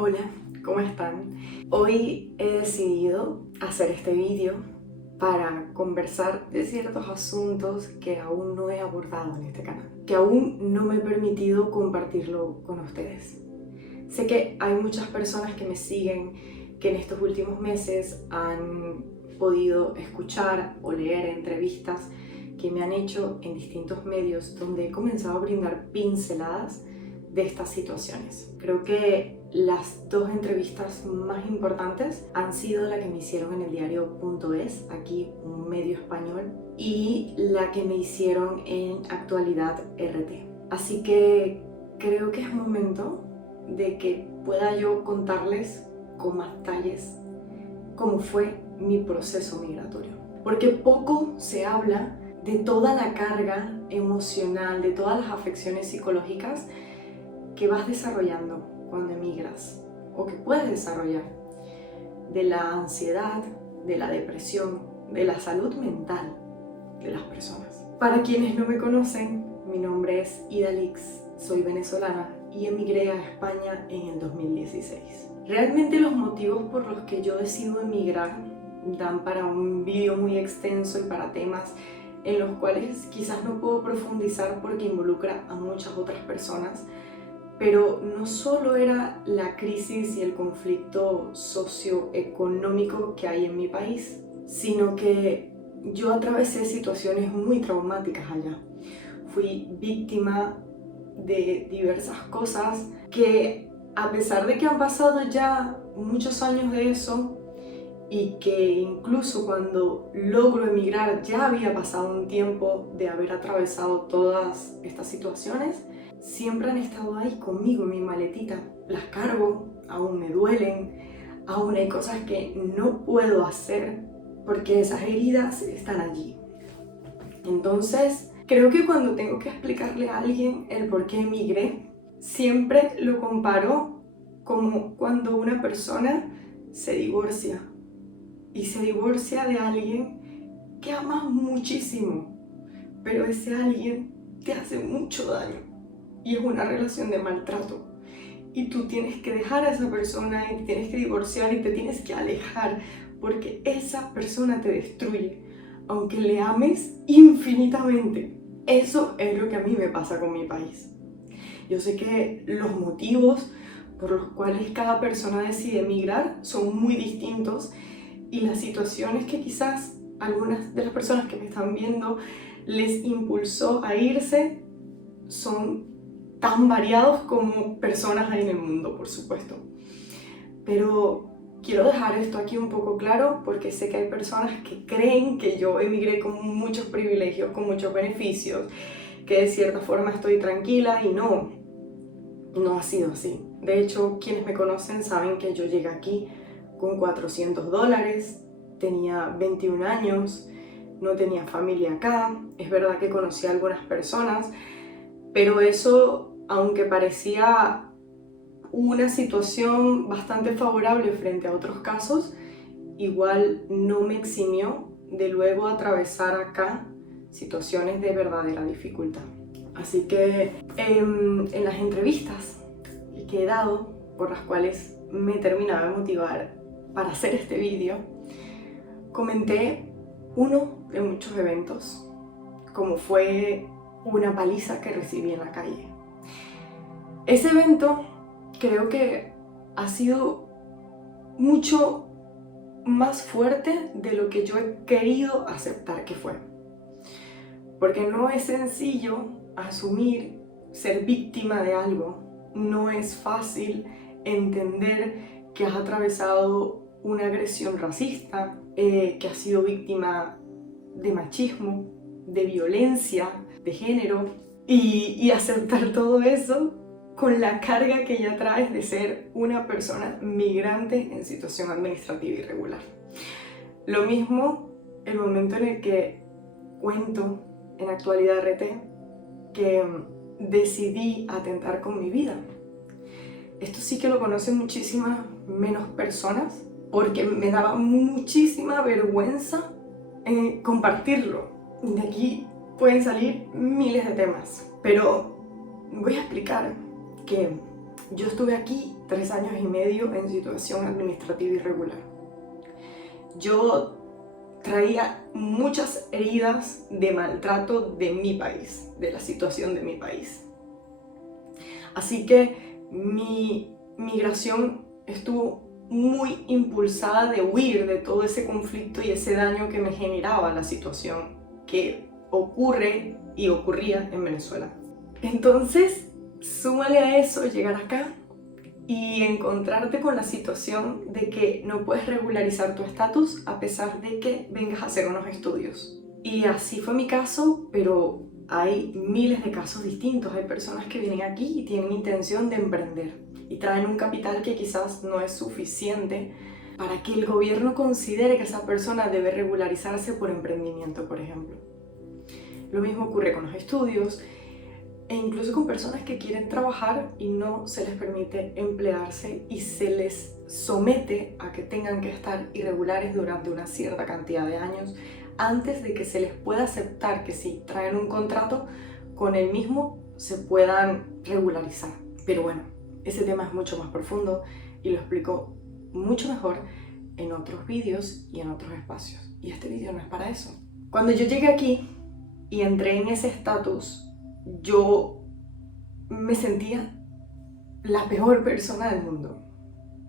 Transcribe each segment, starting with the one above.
Hola, ¿cómo están? Hoy he decidido hacer este vídeo para conversar de ciertos asuntos que aún no he abordado en este canal, que aún no me he permitido compartirlo con ustedes. Sé que hay muchas personas que me siguen que en estos últimos meses han podido escuchar o leer entrevistas que me han hecho en distintos medios donde he comenzado a brindar pinceladas de estas situaciones. Creo que las dos entrevistas más importantes han sido la que me hicieron en el diario.es, aquí un medio español, y la que me hicieron en Actualidad RT. Así que creo que es momento de que pueda yo contarles con más detalles cómo fue mi proceso migratorio. Porque poco se habla de toda la carga emocional, de todas las afecciones psicológicas que vas desarrollando cuando emigras o que puedes desarrollar, de la ansiedad, de la depresión, de la salud mental de las personas. Para quienes no me conocen, mi nombre es Idalix, soy venezolana y emigré a España en el 2016. Realmente los motivos por los que yo decido emigrar dan para un vídeo muy extenso y para temas en los cuales quizás no puedo profundizar porque involucra a muchas otras personas, pero no solo era la crisis y el conflicto socioeconómico que hay en mi país, sino que yo atravesé situaciones muy traumáticas allá. Fui víctima de diversas cosas que, a pesar de que han pasado ya muchos años de eso, y que incluso cuando logro emigrar ya había pasado un tiempo de haber atravesado todas estas situaciones, siempre han estado ahí conmigo en mi maletita. Las cargo, aún me duelen, aún hay cosas que no puedo hacer porque esas heridas están allí. Entonces, creo que cuando tengo que explicarle a alguien el por qué emigré, siempre lo comparo como cuando una persona se divorcia. Y se divorcia de alguien que amas muchísimo, pero ese alguien te hace mucho daño y es una relación de maltrato. Y tú tienes que dejar a esa persona y te tienes que divorciar y te tienes que alejar porque esa persona te destruye, aunque le ames infinitamente. Eso es lo que a mí me pasa con mi país. Yo sé que los motivos por los cuales cada persona decide emigrar son muy distintos y las situaciones que quizás algunas de las personas que me están viendo les impulsó a irse son tan variados como personas hay en el mundo, por supuesto. Pero quiero dejar esto aquí un poco claro porque sé que hay personas que creen que yo emigré con muchos privilegios, con muchos beneficios, que de cierta forma estoy tranquila y no ha sido así. De hecho, quienes me conocen saben que yo llegué aquí con $400, tenía 21 años, no tenía familia acá. Es verdad que conocí a algunas personas, pero eso, aunque parecía una situación bastante favorable frente a otros casos, igual no me eximió de luego atravesar acá situaciones de verdadera dificultad. Así que en las entrevistas que he dado, por las cuales me terminaba de motivar para hacer este vídeo, comenté uno de muchos eventos, como fue una paliza que recibí en la calle. Ese evento creo que ha sido mucho más fuerte de lo que yo he querido aceptar que fue. Porque no es sencillo asumir ser víctima de algo. No es fácil entender que has atravesado una agresión racista, que has sido víctima de machismo, de violencia, de género, y aceptar todo eso con la carga que ya traes de ser una persona migrante en situación administrativa irregular. Lo mismo el momento en el que cuento en Actualidad RT que decidí atentar con mi vida. Esto sí que lo conocen muchísimas menos personas porque me daba muchísima vergüenza compartirlo. De aquí pueden salir miles de temas, pero voy a explicar que Yo estuve aquí 3 años y medio en situación administrativa irregular. Yo traía muchas heridas de maltrato de mi país, de la situación de mi país. Así que mi migración estuvo muy impulsada de huir de todo ese conflicto y ese daño que me generaba la situación que ocurre y ocurría en Venezuela. Entonces, súmale a eso llegar acá y encontrarte con la situación de que no puedes regularizar tu estatus a pesar de que vengas a hacer unos estudios. Y así fue mi caso, pero hay miles de casos distintos. Hay personas que vienen aquí y tienen intención de emprender y traen un capital que quizás no es suficiente para que el gobierno considere que esa persona debe regularizarse por emprendimiento, por ejemplo. Lo mismo ocurre con los estudios e incluso con personas que quieren trabajar y no se les permite emplearse y se les somete a que tengan que estar irregulares durante una cierta cantidad de años antes de que se les pueda aceptar que si traen un contrato con el mismo se puedan regularizar. Pero bueno, ese tema es mucho más profundo y lo explico mucho mejor en otros vídeos y en otros espacios. Y este vídeo no es para eso. Cuando yo llegué aquí y entré en ese estatus, yo me sentía la peor persona del mundo.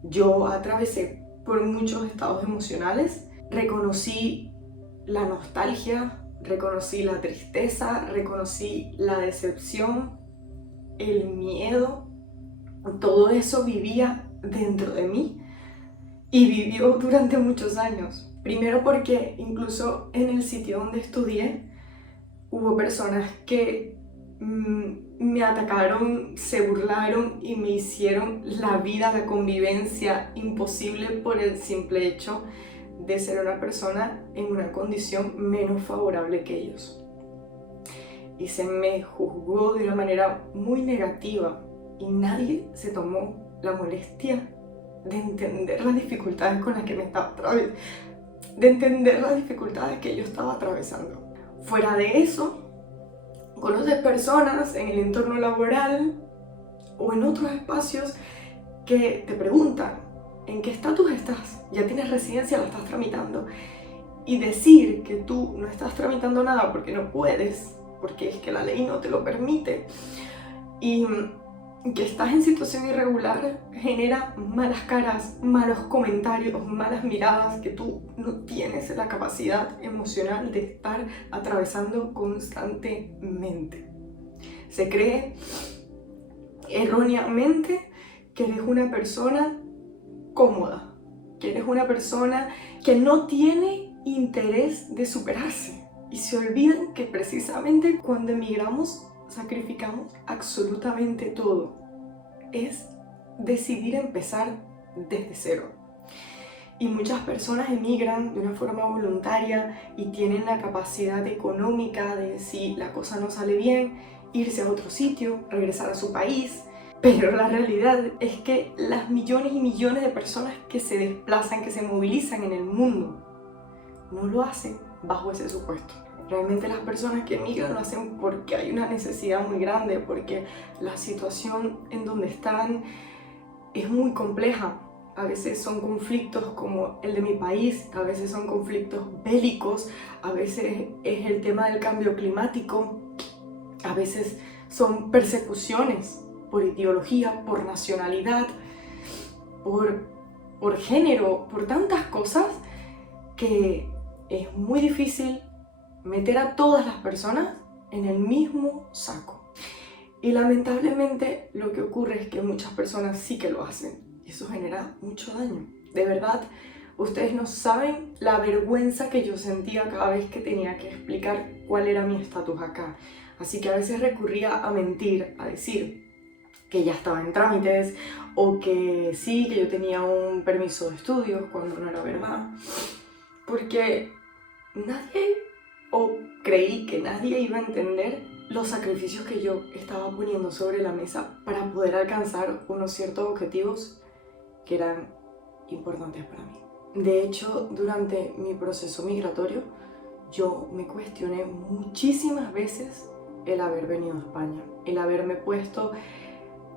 Yo atravesé por muchos estados emocionales, reconocí la nostalgia, reconocí la tristeza, reconocí la decepción, el miedo. Todo eso vivía dentro de mí y vivió durante muchos años. Primero porque incluso en el sitio donde estudié hubo personas que me atacaron, se burlaron y me hicieron la vida, la convivencia imposible por el simple hecho de ser una persona en una condición menos favorable que ellos. Y se me juzgó de una manera muy negativa y nadie se tomó la molestia de entender las dificultades con las que me estaba atravesando, de entender las dificultades que yo estaba atravesando. Fuera de eso, conoces personas en el entorno laboral o en otros espacios que te preguntan ¿en qué estatus estás? ¿Ya tienes residencia? ¿La estás tramitando? Y decir que tú no estás tramitando nada porque no puedes, porque es que la ley no te lo permite, y que estás en situación irregular genera malas caras, malos comentarios, malas miradas que tú no tienes la capacidad emocional de estar atravesando constantemente. Se cree erróneamente que eres una persona cómoda, que eres una persona que no tiene interés de superarse y se olvidan que precisamente cuando emigramos sacrificamos absolutamente todo. Es decidir empezar desde cero. Y muchas personas emigran de una forma voluntaria y tienen la capacidad económica de, si la cosa no sale bien, irse a otro sitio, regresar a su país. Pero la realidad es que las millones y millones de personas que se desplazan, que se movilizan en el mundo, no lo hacen bajo ese supuesto. Realmente las personas que emigran lo hacen porque hay una necesidad muy grande, porque la situación en donde están es muy compleja. A veces son conflictos como el de mi país, a veces son conflictos bélicos, a veces es el tema del cambio climático, a veces son persecuciones por ideología, por nacionalidad, por género, por tantas cosas que es muy difícil meter a todas las personas en el mismo saco. Y lamentablemente lo que ocurre es que muchas personas sí que lo hacen y eso genera mucho daño. De verdad, ustedes no saben la vergüenza que yo sentía cada vez que tenía que explicar cuál era mi estatus acá. Así que a veces recurría a mentir, a decir que ya estaba en trámites o que sí, que yo tenía un permiso de estudios cuando no era verdad. Porque nadie, o creí que nadie iba a entender los sacrificios que yo estaba poniendo sobre la mesa para poder alcanzar unos ciertos objetivos que eran importantes para mí. De hecho, durante mi proceso migratorio, yo me cuestioné muchísimas veces el haber venido a España, el haberme puesto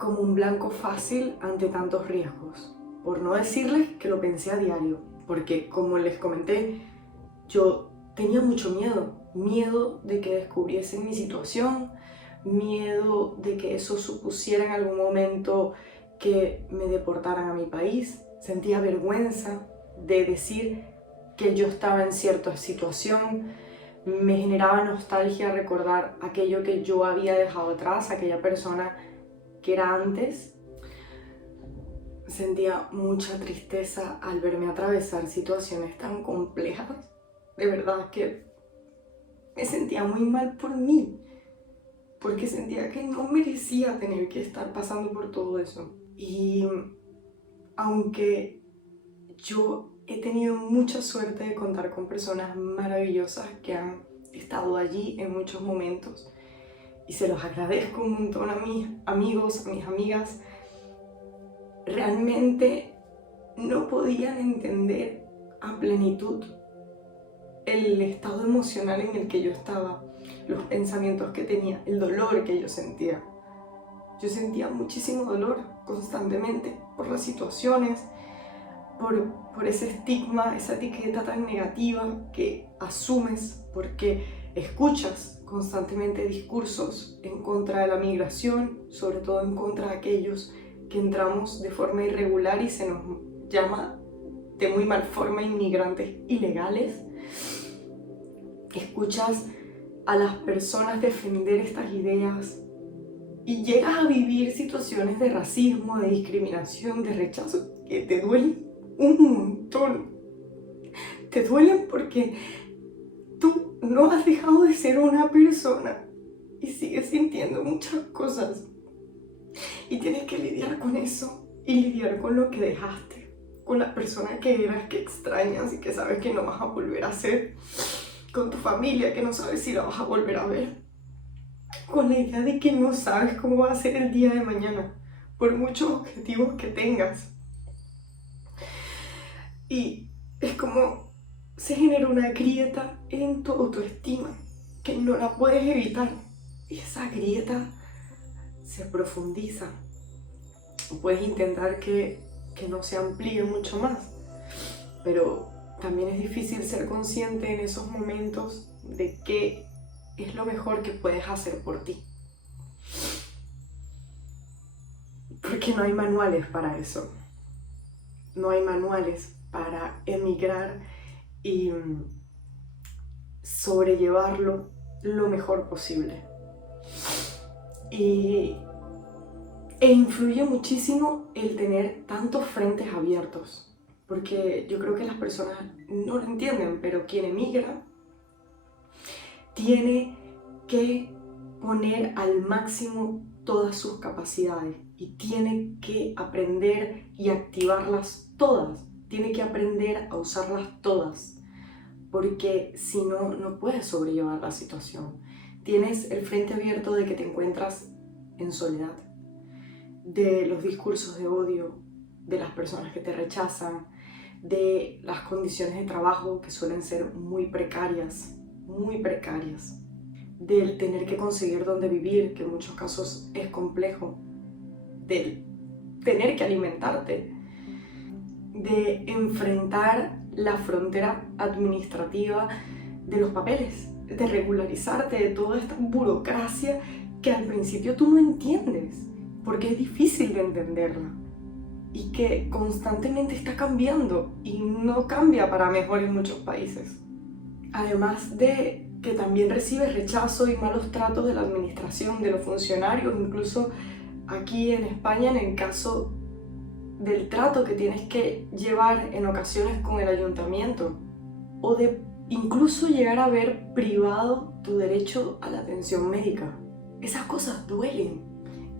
como un blanco fácil ante tantos riesgos. Por no decirles que lo pensé a diario, porque como les comenté, yo tenía mucho miedo. Miedo de que descubriesen mi situación, miedo de que eso supusiera en algún momento que me deportaran a mi país. Sentía vergüenza de decir que yo estaba en cierta situación. Me generaba nostalgia recordar aquello que yo había dejado atrás, aquella persona que era antes. Sentía mucha tristeza al verme atravesar situaciones tan complejas. De verdad que me sentía muy mal por mí, porque sentía que no merecía tener que estar pasando por todo eso. Y aunque yo he tenido mucha suerte de contar con personas maravillosas que han estado allí en muchos momentos, y se los agradezco un montón a mis amigos, a mis amigas, realmente no podían entender a plenitud el estado emocional en el que yo estaba, los pensamientos que tenía, el dolor que yo sentía. Yo sentía muchísimo dolor constantemente por las situaciones, por ese estigma, esa etiqueta tan negativa que asumes porque escuchas constantemente discursos en contra de la migración, sobre todo en contra de aquellos que entramos de forma irregular y se nos llama de muy mal forma inmigrantes ilegales. Escuchas a las personas defender estas ideas y llegas a vivir situaciones de racismo, de discriminación, de rechazo que te duelen un montón. Te duelen porque tú no has dejado de ser una persona y sigues sintiendo muchas cosas. Y tienes que lidiar con eso y lidiar con lo que dejaste, con la persona que eras, que extrañas y que sabes que no vas a volver a ser, con tu familia que no sabes si la vas a volver a ver, con la idea de que no sabes cómo va a ser el día de mañana, por muchos objetivos que tengas. Y es como se genera una grieta en tu autoestima que no la puedes evitar. Y esa grieta se profundiza. Puedes intentar que no se amplíe mucho más, pero también es difícil ser consciente en esos momentos de qué es lo mejor que puedes hacer por ti. Porque no hay manuales para eso. No hay manuales para emigrar y sobrellevarlo lo mejor posible. E influye muchísimo el tener tantos frentes abiertos, porque yo creo que las personas no lo entienden, pero quien emigra tiene que poner al máximo todas sus capacidades y tiene que aprender y activarlas todas, tiene que aprender a usarlas todas, porque si no, no puedes sobrellevar la situación. Tienes el frente abierto de que te encuentras en soledad, de los discursos de odio, de las personas que te rechazan, de las condiciones de trabajo que suelen ser muy precarias, del tener que conseguir dónde vivir, que en muchos casos es complejo, del tener que alimentarte, de enfrentar la frontera administrativa de los papeles, de regularizarte, de toda esta burocracia que al principio tú no entiendes, porque es difícil de entenderla y que constantemente está cambiando y no cambia para mejor en muchos países. Además de que también recibes rechazo y malos tratos de la administración, de los funcionarios, incluso aquí en España en el caso del trato que tienes que llevar en ocasiones con el ayuntamiento, o de incluso llegar a ver privado tu derecho a la atención médica. Esas cosas duelen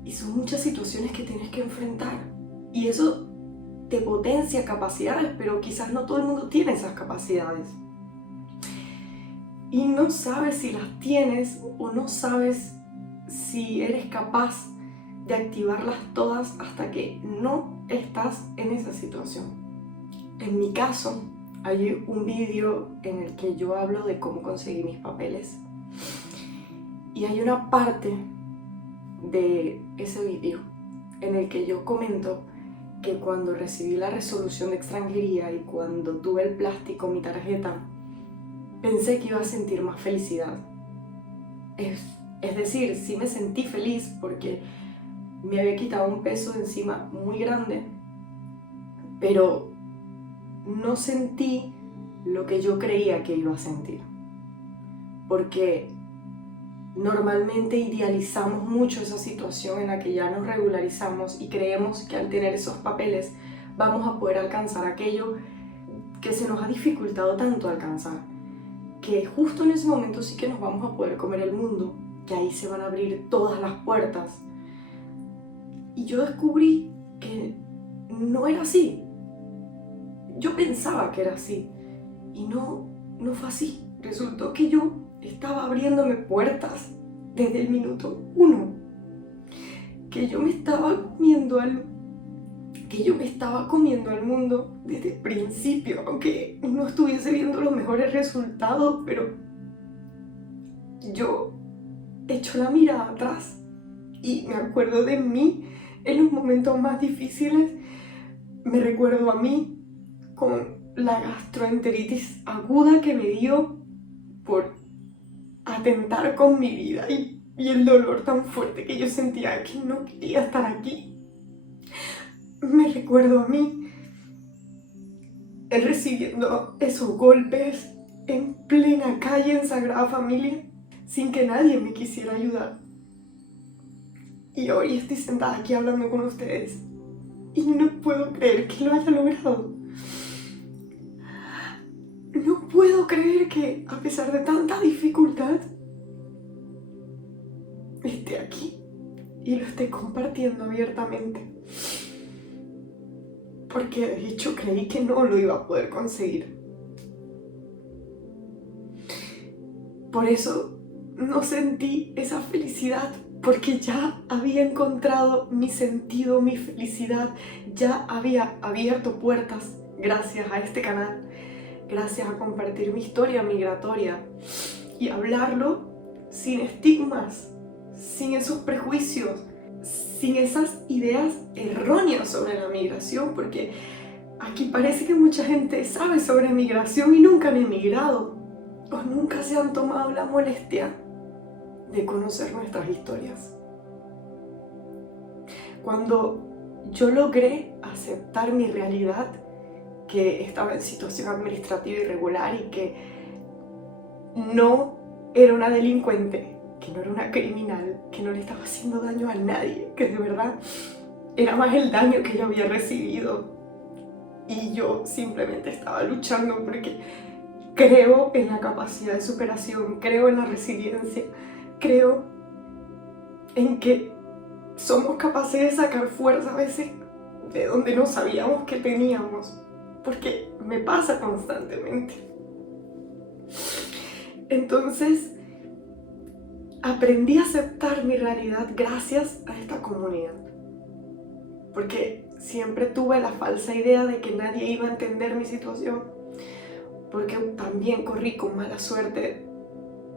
y son muchas situaciones que tienes que enfrentar, y eso te potencia capacidades, pero quizás no todo el mundo tiene esas capacidades y no sabes si las tienes o no sabes si eres capaz de activarlas todas hasta que no estás en esa situación. En mi caso, hay un vídeo en el que yo hablo de cómo conseguí mis papeles y hay una parte de ese vídeo en el que yo comento que cuando recibí la resolución de extranjería y cuando tuve el plástico, mi tarjeta, pensé que iba a sentir más felicidad. Es decir, sí me sentí feliz porque me había quitado un peso de encima muy grande, pero no sentí lo que yo creía que iba a sentir. Porque normalmente idealizamos mucho esa situación en la que ya nos regularizamos y creemos que al tener esos papeles vamos a poder alcanzar aquello que se nos ha dificultado tanto alcanzar, que justo en ese momento sí que nos vamos a poder comer el mundo, que ahí se van a abrir todas las puertas. Y yo descubrí que no era así. Yo pensaba que era así y no fue así. Resultó que yo estaba abriéndome puertas desde el minuto 1, que yo me estaba comiendo al mundo desde el principio, aunque no estuviese viendo los mejores resultados, pero yo echo la mirada atrás y me acuerdo de mí en los momentos más difíciles. Me recuerdo a mí con la gastroenteritis aguda que me dio por atentar con mi vida y el dolor tan fuerte que yo sentía que no quería estar aquí. Me recuerdo a mí recibiendo esos golpes en plena calle en Sagrada Familia sin que nadie me quisiera ayudar. Y hoy estoy sentada aquí hablando con ustedes y no puedo creer que lo haya logrado. No puedo creer que, a pesar de tanta dificultad, esté aquí y lo esté compartiendo abiertamente. Porque de hecho creí que no lo iba a poder conseguir. Por eso no sentí esa felicidad, porque ya había encontrado mi sentido, mi felicidad, ya había abierto puertas gracias a este canal, gracias a compartir mi historia migratoria y hablarlo sin estigmas, sin esos prejuicios, sin esas ideas erróneas sobre la migración, porque aquí parece que mucha gente sabe sobre migración y nunca han emigrado o nunca se han tomado la molestia de conocer nuestras historias. Cuando yo logré aceptar mi realidad, que estaba en situación administrativa irregular y que no era una delincuente, que no era una criminal, que no le estaba haciendo daño a nadie, que de verdad era más el daño que yo había recibido y yo simplemente estaba luchando porque creo en la capacidad de superación, creo en la resiliencia, creo en que somos capaces de sacar fuerza a veces de donde no sabíamos que teníamos, porque me pasa constantemente. Entonces, aprendí a aceptar mi realidad gracias a esta comunidad, porque siempre tuve la falsa idea de que nadie iba a entender mi situación, porque también corrí con mala suerte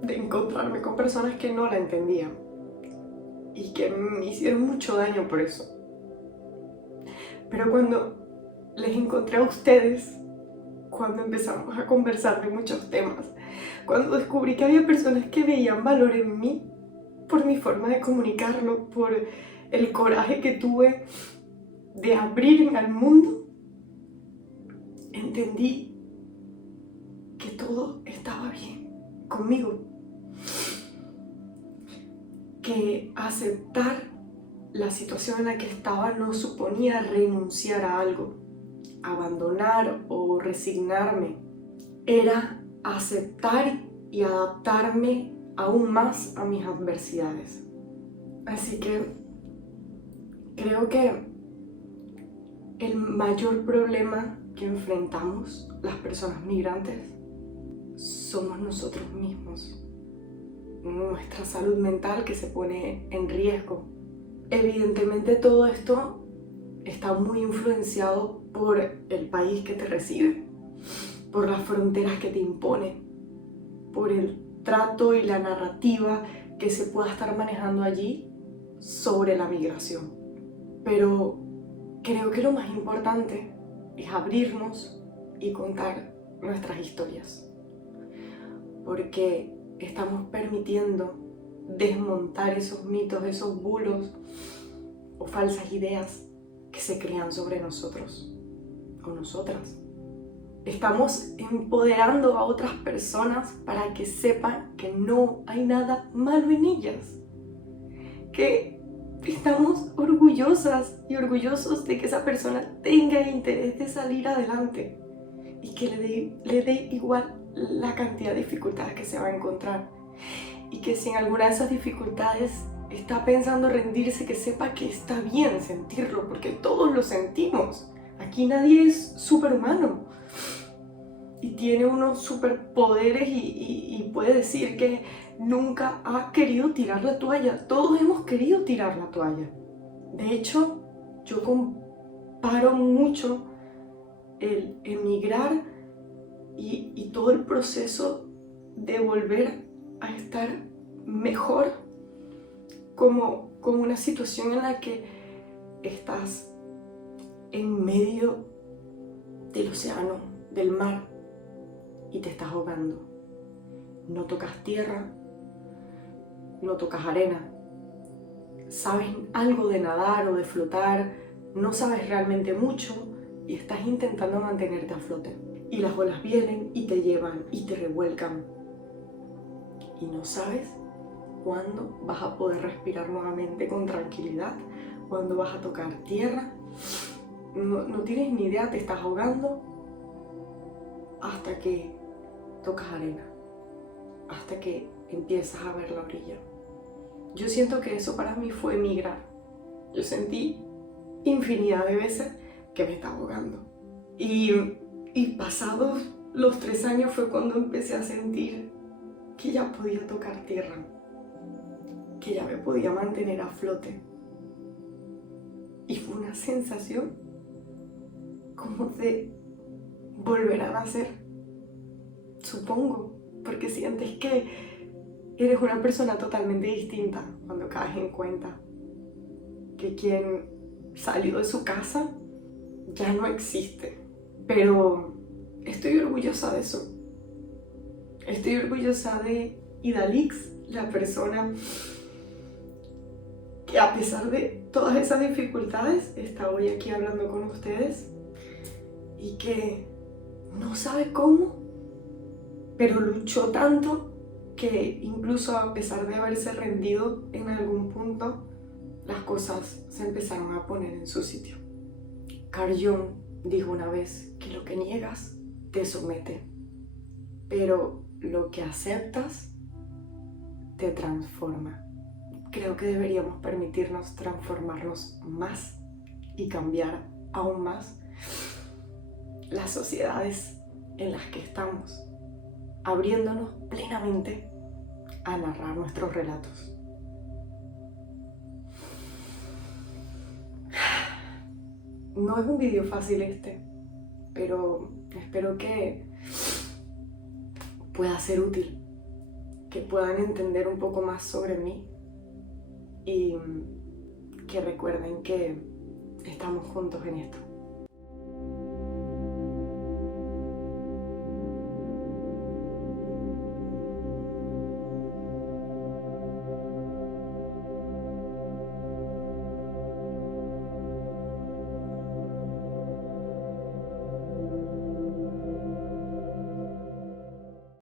de encontrarme con personas que no la entendían y que me hicieron mucho daño por eso. Pero cuando les encontré a ustedes, cuando empezamos a conversar de muchos temas, cuando descubrí que había personas que veían valor en mí por mi forma de comunicarlo, por el coraje que tuve de abrirme al mundo, entendí que todo estaba bien conmigo, que aceptar la situación en la que estaba no suponía renunciar a algo, abandonar o resignarme, era aceptar y adaptarme aún más a mis adversidades. Así que creo que el mayor problema que enfrentamos las personas migrantes somos nosotros mismos, nuestra salud mental que se pone en riesgo. Evidentemente todo esto está muy influenciado por el país que te recibe, por las fronteras que te impone, por el trato y la narrativa que se pueda estar manejando allí sobre la migración. Pero creo que lo más importante es abrirnos y contar nuestras historias, porque estamos permitiendo desmontar esos mitos, esos bulos o falsas ideas que se crean sobre nosotros o nosotras. Estamos empoderando a otras personas para que sepan que no hay nada malo en ellas, que estamos orgullosas y orgullosos de que esa persona tenga interés de salir adelante y que le dé igual la cantidad de dificultades que se va a encontrar, y que si en alguna de esas dificultades está pensando rendirse, que sepa que está bien sentirlo, porque todos lo sentimos. Aquí nadie es superhumano y tiene unos superpoderes y puede decir que nunca ha querido tirar la toalla. Todos hemos querido tirar la toalla. De hecho, yo comparo mucho el emigrar y todo el proceso de volver a estar mejor como una situación en la que estás en medio del océano, del mar, y te estás ahogando. No tocas tierra, no tocas arena, sabes algo de nadar o de flotar, no sabes realmente mucho y estás intentando mantenerte a flote. Y las olas vienen y te llevan y te revuelcan. Y no sabes cuándo vas a poder respirar nuevamente con tranquilidad, cuándo vas a tocar tierra. No tienes ni idea, te estás ahogando hasta que tocas arena, hasta que empiezas a ver la orilla. Yo siento que eso para mí fue emigrar. Yo sentí infinidad de veces que me estaba ahogando. Y pasados los 3 años fue cuando empecé a sentir que ya podía tocar tierra, que ya me podía mantener a flote. Y fue una sensación como de volver a nacer, supongo, porque sientes que eres una persona totalmente distinta cuando caes en cuenta que quien salió de su casa ya no existe. Pero estoy orgullosa de eso. Estoy orgullosa de Idalix, la persona que a pesar de todas esas dificultades está hoy aquí hablando con ustedes y que no sabe cómo, pero luchó tanto que incluso a pesar de haberse rendido en algún punto, las cosas se empezaron a poner en su sitio. Carl Jung dijo una vez que lo que niegas te somete, pero lo que aceptas te transforma. Creo que deberíamos permitirnos transformarnos más y cambiar aún más las sociedades en las que estamos, abriéndonos plenamente a narrar nuestros relatos. No es un video fácil este, pero espero que pueda ser útil, que puedan entender un poco más sobre mí y que recuerden que estamos juntos en esto.